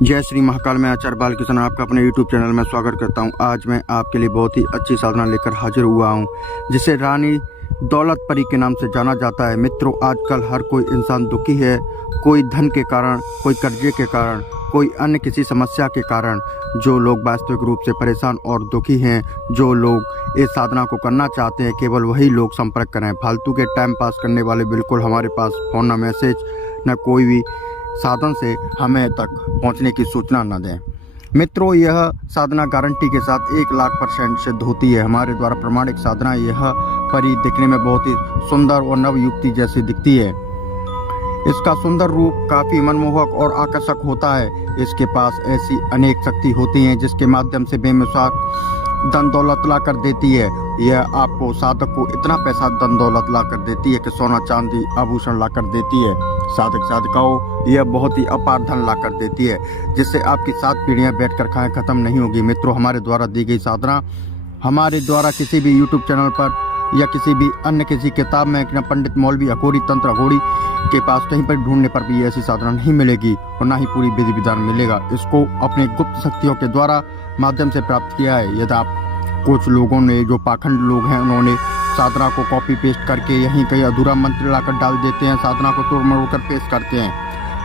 जय श्री महाकाल। मैं आचार्य बालकृष्ण आपका अपने YouTube चैनल में स्वागत करता हूं। आज मैं आपके लिए बहुत ही अच्छी साधना लेकर हाजिर हुआ हूं, जिसे रानी दौलत परी के नाम से जाना जाता है। मित्रों, आजकल हर कोई इंसान दुखी है, कोई धन के कारण, कोई कर्जे के कारण, कोई अन्य किसी समस्या के कारण। जो लोग वास्तविक रूप से परेशान और दुखी हैं, जो लोग इस साधना को करना चाहते हैं, केवल वही लोग संपर्क करें। फालतू के टाइम पास करने वाले बिल्कुल हमारे पास फोन, न मैसेज, न कोई भी साधन से हमें तक पहुंचने की सूचना न दें। मित्रों, यह साधना गारंटी के साथ 1,00,000% सिद्ध होती है। हमारे द्वारा प्रमाणिक साधना। यह परी दिखने में बहुत ही सुंदर और नवयुक्ति जैसी दिखती है। इसका सुंदर रूप काफी मनमोहक और आकर्षक होता है। इसके पास ऐसी अनेक शक्ति होती हैं जिसके माध्यम से बेमिसाल धन दौलत ला कर देती है। यह आपको, साधक को, इतना पैसा धन दौलत ला कर देती है कि सोना चांदी आभूषण ला कर देती है। साधक साधिकाओं, यह बहुत ही अपार धन ला कर देती है, जिससे आपकी 7 पीढ़ियां बैठकर खाएं खत्म नहीं होगी। मित्रों, हमारे द्वारा दी गई साधना, हमारे द्वारा किसी भी YouTube चैनल पर या किसी भी अन्य किसी किताब में, न पंडित, मौलवी, अघोरी, तंत्र अघोरी के पास कहीं पर ढूंढने पर भी ऐसी साधना नहीं मिलेगी और ना ही पूरी विधि विधान मिलेगा। इसको अपने गुप्त शक्तियों के द्वारा माध्यम से प्राप्त किया है। यदि आप, कुछ लोगों ने, जो पाखंड लोग हैं, उन्होंने साधना को कॉपी पेस्ट करके यहीं कहीं अधूरा मंत्र लाकर डाल देते हैं, साधना को तोड़ मरोड़ कर पेस्ट करते हैं,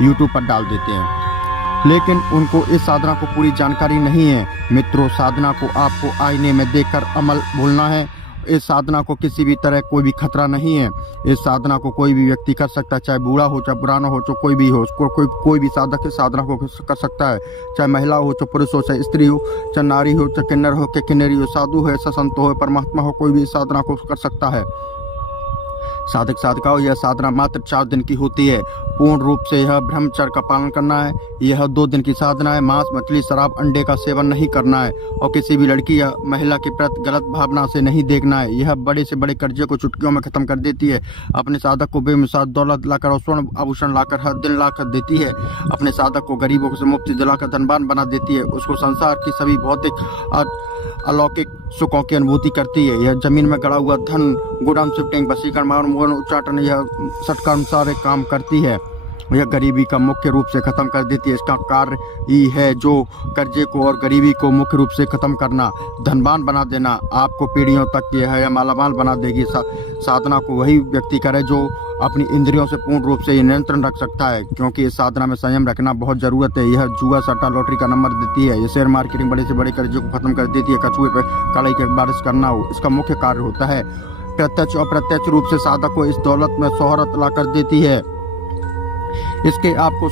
YouTube पर डाल देते हैं, लेकिन उनको इस साधना को पूरी जानकारी नहीं है। मित्रों, साधना को आपको आईने में देखकर अमल बोलना है। इस साधना को किसी भी तरह कोई भी खतरा नहीं है। इस साधना को कोई भी व्यक्ति कर सकता है, चाहे बूढ़ा हो, चाहे पुराना हो, चाहे कोई भी हो। उसको कोई भी साधक इस साधना को कर सकता है, चाहे महिला हो, चाहे पुरुष हो, चाहे स्त्री हो, चाहे नारी हो, चाहे किन्नर हो, चाहे किन्नरी हो, साधु है, संत हो, परमात्मा हो, कोई भी इस साधना को कर सकता है। साधक साधिकाओं, यह साधना मात्र 4 दिन की होती है। पूर्ण रूप से यह ब्रह्मचर्य का पालन करना है। यह 2 दिन की साधना है। मांस, मछली, शराब, अंडे का सेवन नहीं करना है और किसी भी लड़की या महिला के प्रति गलत भावना से नहीं देखना है। यह बड़े से बड़े कर्जे को चुटकियों में खत्म कर देती है। अपने साधक को बेमिसाल दौलत लाकर और स्वर्ण आभूषण लाकर हर दिन लाकर देती है। अपने साधक को गरीबों से मुफ्ती दिलाकर धनवान बना देती है। उसको संसार की सभी भौतिक अलौकिक सुखों की अनुभूति करती है। यह जमीन में गड़ा हुआ धन, गुडान, शिफ्टिंग, वशीकरण, मोहन, उच्चाटन, यह षटकर्म सारे काम करती है। यह गरीबी का मुख्य रूप से खत्म कर देती है। इसका कार्य ही है जो कर्जे को और गरीबी को मुख्य रूप से खत्म करना, धनवान बना देना। आपको पीढ़ियों तक यह मालामाल बना देगी। साधना को वही व्यक्ति करे जो अपनी इंद्रियों से पूर्ण रूप से नियंत्रण रख सकता है, क्योंकि इस साधना में संयम रखना बहुत जरूरत है। यह जुआ, सट्टा, लॉटरी का नंबर देती है। यह शेयर मार्केटिंग, बड़े से बड़े कर्जे को खत्म कर देती है। कछुए पर कड़ाई की बारिश करना हो, इसका मुख्य कार्य होता है। प्रत्यक्ष और अप्रत्यक्ष रूप से साधक को इस दौलत में शोहरत ला कर देती है। इसके आपको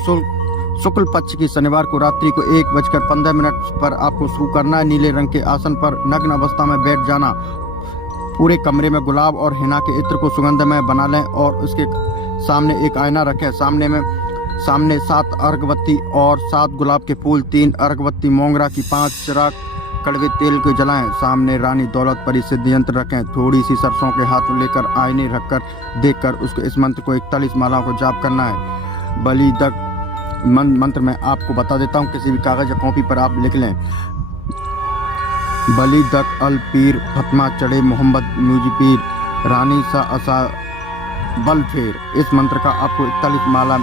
शुक्ल पक्ष की शनिवार को रात्रि को 1:15 पर आपको शुरू करना है। नीले रंग के आसन पर नग्न अवस्था में बैठ जाना। पूरे कमरे में गुलाब और हिना के इत्र को सुगंधमय बना लें और उसके सामने एक आईना रखें। सामने 7 अर्घबत्ती और 7 गुलाब के फूल, 3 अर्घबत्ती मोंगरा की, 5 चिराग कड़वे तेल को जलाएं। सामने रानी दौलत परी सिद्ध यंत्र रखें। थोड़ी सी सरसों के हाथ लेकर आईने रखकर देखकर उसको इस मंत्र को 41 मालाओं को जाप करना है। बलिदक मंत्र मैं आपको बता देता हूँ, किसी भी कागज या कॉपी पर आप लिख लें। बलिदक अल पीर फतमा चढ़े मोहम्मद मुझ पीर रानी सा असा बल फेर। इस मंत्र का आपको 41 माला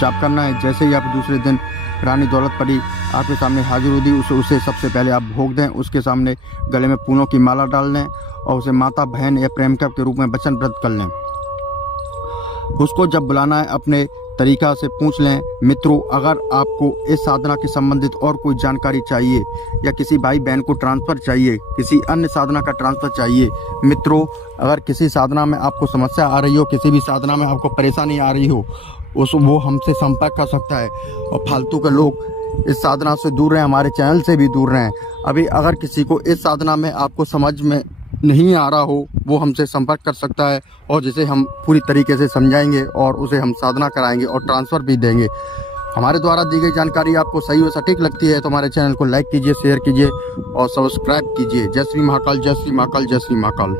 जाप करना है। जैसे ही आप दूसरे दिन रानी दौलत परी आपके सामने हाजिर होगी, उसे सबसे पहले आप भोग दें। उसके सामने गले में फूलों की माला डाल लें और उसे माता, बहन या प्रेमिका के रूप में वचन व्रत कर लें। उसको जब बुलाना है, अपने तरीका से पूछ लें। मित्रों, अगर आपको इस साधना के संबंधित और कोई जानकारी चाहिए या किसी भाई बहन को ट्रांसफ़र चाहिए, किसी अन्य साधना का ट्रांसफ़र चाहिए, मित्रों, अगर किसी साधना में आपको समस्या आ रही हो, किसी भी साधना में आपको परेशानी आ रही हो, वो हमसे संपर्क कर सकता है। और फालतू के लोग इस साधना से दूर रहें, हमारे चैनल से भी दूर रहें। अभी अगर किसी को इस साधना में आपको समझ में नहीं आ रहा हो, वो हमसे संपर्क कर सकता है और जिसे हम पूरी तरीके से समझाएंगे और उसे हम साधना कराएंगे और ट्रांसफ़र भी देंगे। हमारे द्वारा दी गई जानकारी आपको सही और सटीक लगती है तो हमारे चैनल को लाइक कीजिए, शेयर कीजिए और सब्सक्राइब कीजिए। जय श्री महाकाल, जय श्री महाकाल, जय श्री महाकाल।